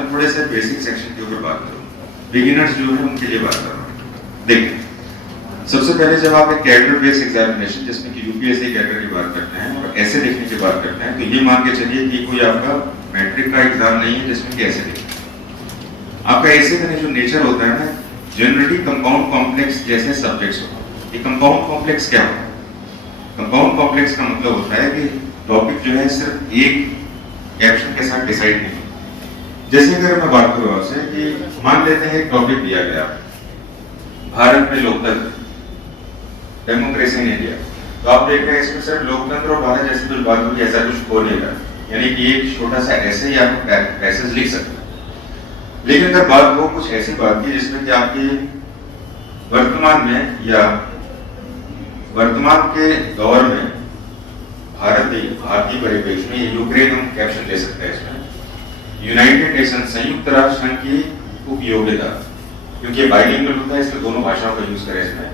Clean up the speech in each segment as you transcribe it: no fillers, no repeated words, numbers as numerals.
मैं थोड़े से बेसिक सेक्शन के ऊपर बात करूँ, बिगिनर्स जो है उनके लिए बात कर रहा हूँ। देखिए, सबसे पहले जब आप एक कैडर बेस्ड एग्जामिनेशन जिसमें कि यूपीएससी कैडर की बात करते हैं और ऐसे लिखने की बात करते हैं, तो ये मान के चलिए कि कोई आपका मैट्रिक का एग्जाम नहीं है जिसमें कि ऐसे लिखना। आपका ऐसे का जो नेचर होता है ना, जनरली कंपाउंड कॉम्प्लेक्स जैसे सब्जेक्ट्स होते हैं। ये कंपाउंड कॉम्प्लेक्स क्या होता है? कंपाउंड कॉम्प्लेक्स का मतलब होता है कि टॉपिक जो है सिर्फ एक कैप्शन के साथ डिसाइड नहीं। जैसे अगर मैं बात करूं आपसे कि मान लेते हैं एक टॉपिक दिया गया भारत में लोकतंत्र, डेमोक्रेसी इन इंडिया, तो आप देख रहे हैं इसमें सिर्फ लोकतंत्र और भारत जैसी कुछ बात होगी, ऐसा कुछ हो नहीं रहा, यानी कि एक छोटा सा ऐसे ही आप पैसेज लिख सकते हैं। लेकिन अगर बात हो कुछ ऐसी बात की जिसमें कि आपकी वर्तमान में या वर्तमान के दौर में भारतीय परिप्रेक्ष्य में यूक्रेन हम कैप्शन ले सकते हैं इसमें, यूनाइटेड नेशन संयुक्त राष्ट्र संघ की उपयोगिता, क्योंकि बाइलिंगुअल होता है इसलिए दोनों भाषाओं का यूज करें इसमें।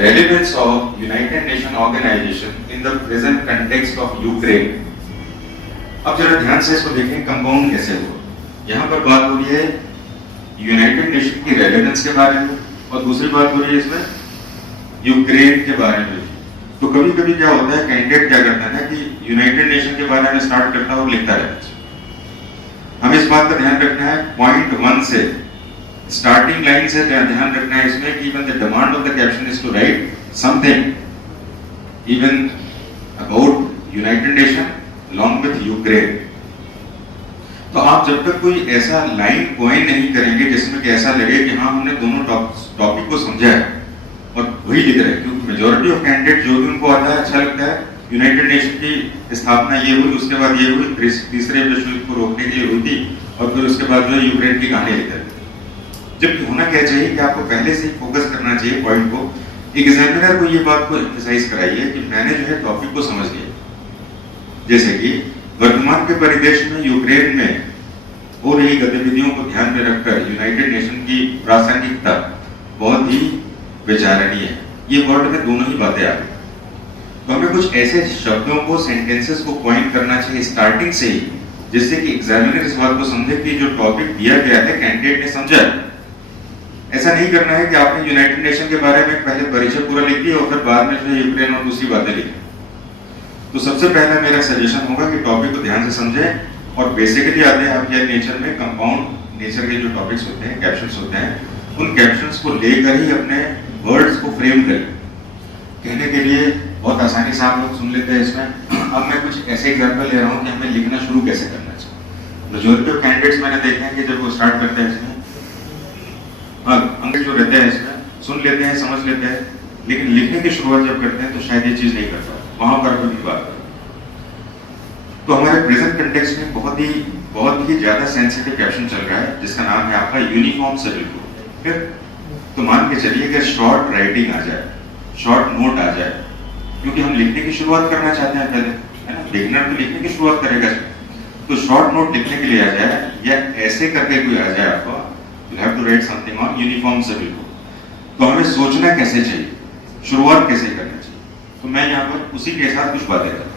Relevance of United Nation organization in the present context of Ukraine. अब जरा ध्यान से इसको देखें, कंपाउंड कैसे हो। यहाँ पर बात हो रही है यूनाइटेड नेशन की रेलेवेंस के बारे में और दूसरी बात हो रही है इसमें यूक्रेन के बारे में। तो कभी कभी क्या होता है, कैंडिडेट क्या करता है ना कि यूनाइटेड नेशन के बारे में स्टार्ट करता है और लिखता रहता है। हमें इस बात का ध्यान रखना है, पॉइंट 1 से स्टार्टिंग लाइन से ध्यान रखना है इसमें कि even the demand of the caption is to write something even about United Nation along with Ukraine. तो आप जब तक कोई ऐसा लाइन कॉइन नहीं करेंगे जिसमें कि ऐसा लगे कि हाँ हमने दोनों टॉपिक को समझा है और वही लिख रहे हैं, क्योंकि मेजॉरिटी ऑफ कैंडिडेट जो भी उनको आता है अच्छा लगता है, यूनाइटेड नेशन की स्थापना ये हुई, उसके बाद ये हुई, तीसरे विश्व युद्ध को रोकने के लिए हुई थी, और फिर उसके बाद जो है यूक्रेन की कहानी लिखते थे। जबकि होना क्या चाहिए कि आपको पहले से ही फोकस करना चाहिए पॉइंट को। एग्जामिनर को ये बात को एम्फसाइज कराइए कि मैंने जो है टॉपिक को समझ लिया। जैसे कि वर्तमान के परिदृश्य में यूक्रेन में हो रही गतिविधियों को ध्यान में रखकर यूनाइटेड नेशन की प्रासंगिकता बहुत ही विचारणीय है। ये वर्ड में दोनों ही बातें आ गई। तो हमें कुछ ऐसे शब्दों को, सेंटेंसेस को पॉइंट करना चाहिए स्टार्टिंग से ही, जिससे कि एग्जामिनर इस बात को समझे कि जो टॉपिक दिया गया है कैंडिडेट ने समझा। ऐसा नहीं करना है कि आपने यूनाइटेड नेशन के बारे में पहले परिचय पूरा लिख दिया और फिर बाद में जो है यूक्रेन और दूसरी बातें लिखी। तो सबसे पहला मेरा सजेशन होगा कि टॉपिक को ध्यान से समझें और बेसिकली आते हैं आपके नेचर में, कंपाउंड नेचर के जो टॉपिक्स होते हैं, कैप्शंस होते हैं, उन कैप्शंस को लेकर ही अपने वर्ड्स को फ्रेम करें। कहने के लिए बहुत आसानी से आप लोग सुन लेते हैं इसमें। अब मैं कुछ ऐसे एग्जाम्पल ले रहा हूँ कि हमें लिखना शुरू कैसे करना चाहिए। मेजॉरिटी ऑफ कैंडिडेट्स मैंने देखे हैं कि जब वो स्टार्ट करते हैं इसमें, अंग्रेज जो रहते हैं इसमें सुन लेते हैं, समझ लेते हैं, लेकिन लिखने की शुरुआत जब करते हैं तो शायद ये चीज नहीं करता। वहां पर भी बात तो हमारे प्रेजेंट कंटेक्स्ट में बहुत ही ज्यादा सेंसिटिव कैप्शन चल रहा है जिसका नाम है आपका यूनिफॉर्म सिविल कोड। फिर तो मान के चलिए कि शॉर्ट राइटिंग आ जाए, शॉर्ट नोट आ जाए, क्योंकि हम लिखने की शुरुआत करना चाहते हैं पहले, है ना। बिगिनर तो लिखने की शुरुआत करेगा, तो शॉर्ट नोट लिखने के लिए आ जाए या ऐसे करके कोई आ जाए आपको, you have to write something on uniform civil code. तो हमें सोचना कैसे चाहिए, शुरुआत कैसे करना चाहिए, तो मैं यहाँ पर उसी के साथ कुछ बातें करता हूँ।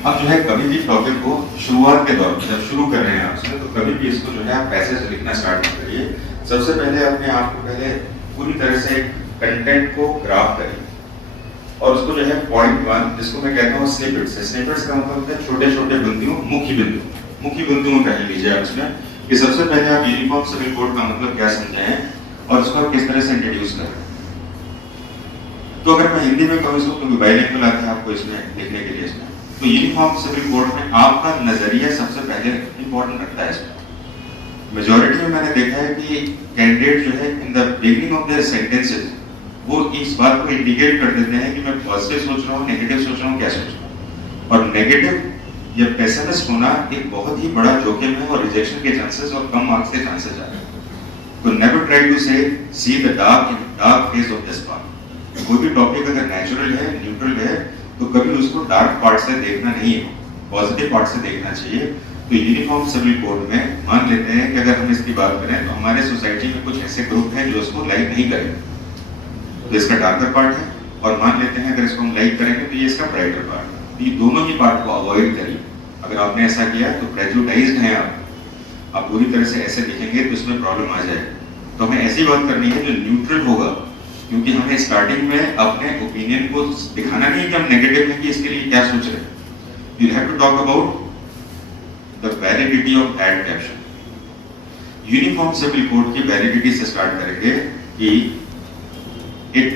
अब जो है कभी भी टॉपिक को शुरुआत के दौर जब शुरू कर रहे हैं आपसे, तो कभी भी इसको जो है आप पैसेज लिखना स्टार्ट मत करिए। सबसे पहले अपने आप को पहले पूरी तरह से कंटेंट को ग्राफ करिए और उसको जो है पॉइंट 1, जिसको मैं कहता हूँ स्निपेट्स। स्निपेट्स का मतलब होता है छोटे छोटे बिंदुओं, मुख्य बिंदुओं कह लीजिए आप इसमें, कि सबसे पहले आप यूनिफॉर्म सिविल कोड का मतलब क्या समझे हैं और उसको आप किस तरह से इंट्रोड्यूस करें। तो अगर मैं हिंदी में कहूँ इसको, क्योंकि बाइलिंगुअल आता है आपको इसमें लिखने के लिए इसमें, तो यूनिफॉर्म सिविल कोड में आपका नजरिया सबसे पहले इंपॉर्टेंट रखता है इसमें। मेजॉरिटी में मैंने देखा है कि कैंडिडेट जो है in the beginning of their sentences वो इस बात को इंडिकेट कर देते हैं कि मैं पॉजिटिव सोच रहा हूँ, नेगेटिव सोच रहा हूँ, क्या सोच रहा हूँ। और नेगेटिव या पेसिमिस्ट होना एक बहुत ही बड़ा जोखिम है और रिजेक्शन के चांसेस और कम मार्क्स के चांसेस आ रहे हैं। तो नेवर ट्राई टू से see the dark face of this part. कोई भी टॉपिक अगर नेचुरल है, न्यूट्रल है, तो कभी उसको डार्क पार्ट से देखना नहीं है, पॉजिटिव पार्ट से देखना चाहिए। तो यूनिफॉर्म सिविल कोड में मान लेते हैं कि अगर हम इसकी बात करें तो हमारे सोसाइटी में कुछ ऐसे ग्रुप हैं जो उसको लाइक नहीं करेंगे, तो इसका डार्कर पार्ट है। और मान लेते हैं अगर इसको हम लाइक करेंगे तो ये इसका ब्राइटर पार्ट है। तो ये दोनों ही पार्ट को अवॉइड करिए। अगर आपने ऐसा किया तो प्रेजुडाइज्ड हैं आप पूरी तरह से ऐसे लिखेंगे तो इसमें प्रॉब्लम आ जाएगी। तो हमें ऐसी बात करनी है जो न्यूट्रल होगा, क्योंकि हमें स्टार्टिंग में अपने ओपिनियन को दिखाना नहीं है कि हम नेगेटिव हैं कि इसके लिए क्या सोच रहे हैं। You have to talk about the validity of that caption. Uniform civil code की वैलिडिटी से स्टार्ट करेंगे कि it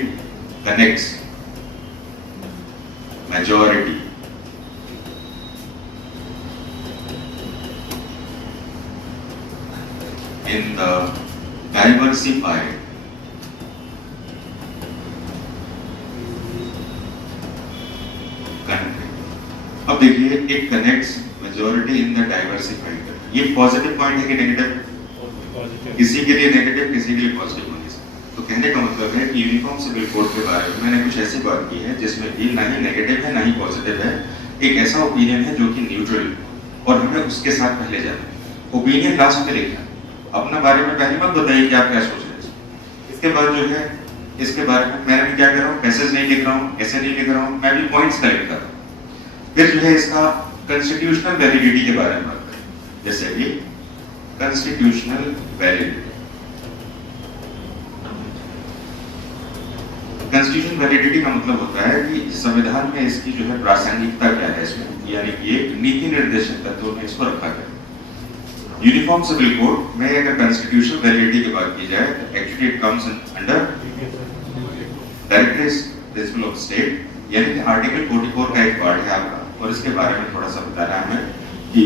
connects majority in the diversified country। अब देखिए, it connects majority in the diversified country। ये पॉजिटिव पॉइंट है कि negative? किसी के लिए नेगेटिव, किसी के लिए पॉजिटिव होने से। तो कहने का मतलब है कि यूनिफॉर्म सिविल कोड के बारे में मैंने कुछ ऐसी बात की है जिसमें भी ना ही नेगेटिव है ना ही पॉजिटिव है। एक ऐसा ओपिनियन है जो कि न्यूट्रल, और हमें उसके साथ पहले जाना है। ओपिनियन लास्ट में लिखना, अपना बारे में पहले मत बताइए कि आप क्या सोच रहे हैं। इसके बाद जो है इसके बारे में मैं भी क्या कर रहा हूँ, पैसेज नहीं लिख रहा हूँ, ऐसे नहीं लिख रहा हूँ, मैं भी पॉइंट्स कलेक्ट कर रहा हूँ। फिर जो है इसका कॉन्स्टिट्यूशनल वैलिडिटी के बारे में बात करें, जैसे कि कॉन्स्टिट्यूशनल वैलिडिटी। कॉन्स्टिट्यूशन वैलिडिटी का मतलब होता है कि संविधान में इसकी जो है प्रासंगिकता क्या है इसमें, यानी कि एक नीति निर्देशक तत्व में इसको रखा गया। यूनिफॉर्म सिविल कोड में अगर कॉन्स्टिट्यूशनल वैलिडिटी की बात की जाए तो actually it comes under directory principle of state, यानी कि आर्टिकल 44 का एक पार्ट है आपका, और इसके बारे में थोड़ा सा बताना है कि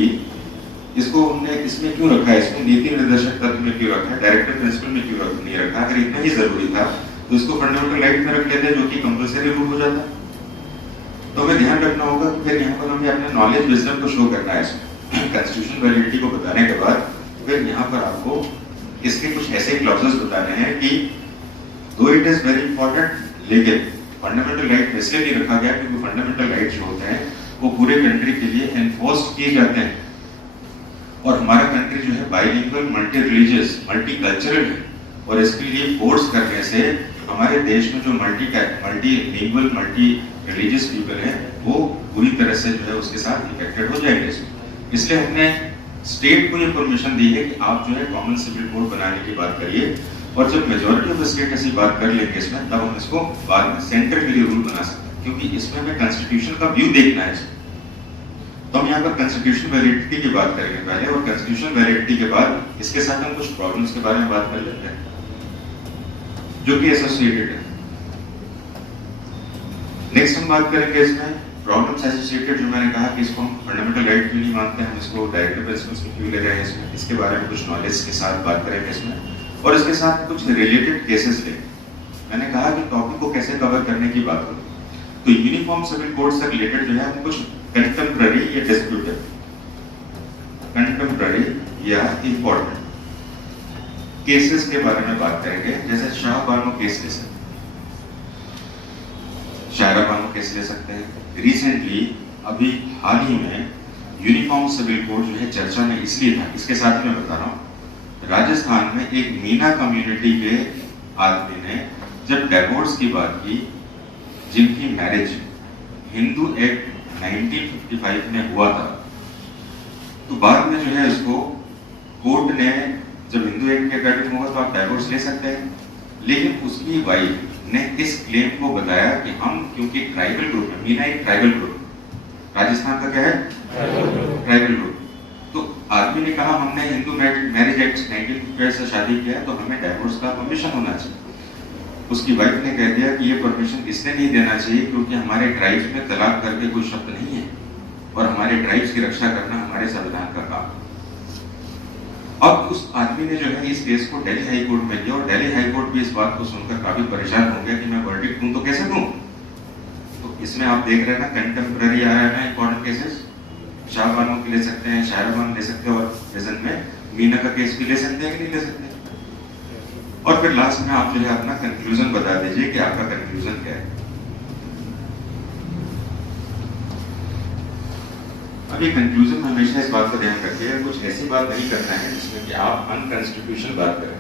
इसको हमने इसमें क्यों रखा है, इसमें नीति निर्देशक तत्व में क्यों रखा है, डायरेक्टरी प्रिंसिपल में क्यों नहीं रखा। अगर इतना ही जरूरी था तो इसको फंडामेंटल राइट में रख लेते जो कि कंपलसरी रूल हो जाता। तो हमें ध्यान रखना होगा कि फिर यहाँ पर हमें अपने नॉलेज विजडम को शो करना है इसमें। कॉन्स्टिट्यूशन वैलिडिटी को बताने के बाद फिर यहाँ पर आपको इसके कुछ ऐसे क्लॉजेस बताने हैं कि दो इट इज वेरी इंपॉर्टेंट, लेकिन फंडामेंटल राइट में इसलिए नहीं रखा गया क्योंकि फंडामेंटल राइट जो होते हैं वो पूरे कंट्री के लिए एनफोर्स किए जाते हैं, और हमारा कंट्री जो है bilingual, multi religious, multi cultural है, और इसके लिए फोर्स करने से हमारे देश में जो multi lingual, multi religious people है वो पूरी तरह से जो है उसके साथ इफेक्टेड हो जाएंगे। इसलिए हमने स्टेट को ये परमिशन दी है कि आप जो है कॉमन सिविल कोड बनाने की बात करिए, और जब मेजॉरिटी ऑफ स्टेट ऐसी बात कर लेंगे इसमें, तब हम इसको बाद में सेंटर के लिए रूल बना सकते हैं, क्योंकि इसमें हमें कॉन्स्टिट्यूशन का व्यू देखना है। तो हम यहाँ पर कॉन्स्टिट्यूशन वैलिडिटी की बात करेंगे पहले, और कॉन्स्टिट्यूशन वैलिडिटी के बाद इसके साथ हम कुछ प्रॉब्लम्स के बारे में बात कर लेते हैं जो कि एसोसिएटेड है। नेक्स्ट हम बात करेंगे इसमें प्रॉब्लम्स एसोसिएटेड, जो मैंने कहा कि इसको हम फंडामेंटल राइट क्यों नहीं मानते, हम इसको डायरेक्टिव प्रिंसिपल्स में क्यों ले रहे हैं इसमें, इसके बारे में कुछ नॉलेज के साथ बात करेंगे इसमें, और इसके साथ कुछ रिलेटेड केसेस लेंगे। मैंने कहा कि टॉपिक को कैसे कवर करने की बात करूँ, तो यूनिफॉर्म सिविल कोड से रिलेटेड जो है हम कुछ कंटेम्पररी या डिस्प्यूटेड, कंटेम्पररी या इंपॉर्टेंट केसेस के बारे में बात करेंगे। जैसे शाह बानो केस ले सकते हैं, शायरा बानो केस ले सकते हैं। रिसेंटली अभी हाल ही में यूनिफॉर्म सिविल कोड जो है चर्चा में इसलिए था, इसके साथ मैं बता रहा हूँ, राजस्थान में एक मीना कम्युनिटी के आदमी ने जब डिवोर्स की बात की, जिनकी मैरिज हिंदू एक्ट 1955 में हुआ था, तो बाद में जो है उसको कोर्ट ने, जब हिंदू एक्ट के अकॉर्डिंग होगा तो आप डिवोर्स ले सकते हैं, लेकिन उसकी वाइफ ने इस क्लेम को बताया कि हम क्योंकि ट्राइबल ग्रुप है, मीना एक ट्राइबल ग्रुप, राजस्थान का क्या है ट्राइबल ग्रुप, तो आदमी ने कहा हमने हिंदू मैरिज एक्ट 1955 से शादी किया है तो हमें डिवोर्स का परमिशन होना चाहिए। उसकी वाइफ ने कह दिया कि ये परमिशन इसलिए नहीं देना चाहिए क्योंकि हमारे ट्राइब्स में तलाक करके कोई शब्द नहीं है, और हमारे ट्राइब्स की रक्षा करना हमारे संविधान का काम। अब उस आदमी ने जो है इस केस को दिल्ली हाई कोर्ट में दिया, और दिल्ली हाई कोर्ट भी इस बात को सुनकर काफी परेशान हो गया कि मैं वर्डिक्ट दूं तो कैसे दूं। तो इसमें आप देख रहे हैं ना, कंटेम्पररी आ रहा है ना इंपॉर्टेंट केसेस, शाह बानो के ले सकते हैं, शायरा बानो ले सकते हैं, और प्रेजेंट में मीना का केस भी ले सकते हैं कि नहीं ले सकते। और फिर लास्ट में आप जो है अपना कंक्लूजन बता दीजिए कि आपका कंक्लूजन क्या है। अभी कंक्लूजन में हमेशा इस बात का ध्यान रखिए, कुछ ऐसी बात नहीं करना है जिसमें कि आप अनकॉन्स्टिट्यूशनल बात करें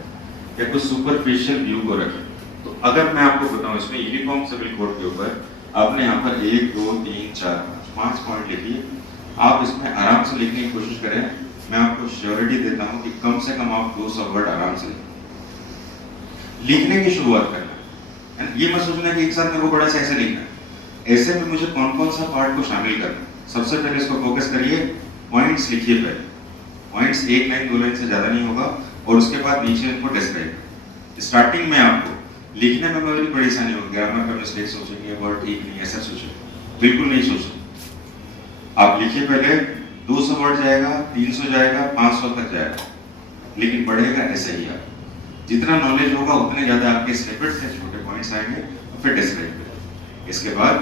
या कुछ सुपरफिशियल व्यू को रखें। तो तो अगर मैं आपको बताऊं इसमें यूनिफॉर्म सिविल कोड के ऊपर आपने यहाँ पर 1 2 3 4 5 पॉइंट लिखिए। आप इसमें आराम से लिखने की कोशिश करें। मैं आपको श्योरिटी देता हूं कि कम से कम आप 200 वर्ड आराम से लिखने की शुरुआत करना है। ये मत सोचना कि एक साथ मेरे को बड़ा सा ऐसे लिखना है। ऐसे में मुझे कौन कौन सा पार्ट को शामिल करना है, सबसे पहले इसको फोकस करिए, पॉइंट्स लिखिए। पहले पॉइंट्स 1 लाइन 2 लाइन से ज्यादा नहीं होगा, और उसके बाद नीचे इनको डिस्क्राइब। स्टार्टिंग में आपको लिखने में मेरी बड़ी आसानी होगी, ग्रामर का मिस्टेक सोचेंगे, वर्ड ठीक नहीं, ऐसा सोचेंगे, बिल्कुल नहीं सोचेंगे। आप लिखिए पहले 200 वर्ड जाएगा, 300 जाएगा, 500 तक जाएगा, लेकिन बढ़ेगा ऐसे ही। आप जितना नॉलेज होगा उतने ज्यादा आपके स्निपेट्स हैं, छोटे पॉइंट्स आएंगे, और फिर डिस्क्राइब करेंगे। इसके बाद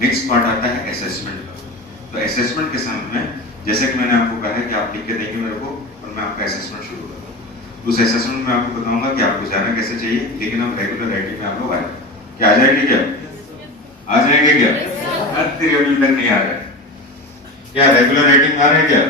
नेक्स्ट पार्ट आता है असेसमेंट का। तो असेसमेंट के समय में जैसे कि मैंने आपको कहा है कि आप लिख के देंगे मेरे को, और मैं आपका असेसमेंट शुरू करूँगा। उस असेसमेंट में आपको बताऊंगा कि आपको जाना कैसे चाहिए, लेकिन हम रेगुलर राइटिंग में आप लोग आए क्या आ जाएंगे? क्या आ जाएंगे? क्या अभी तक नहीं आ रहा है? क्या रेगुलर राइटिंग आ रहे हैं? क्या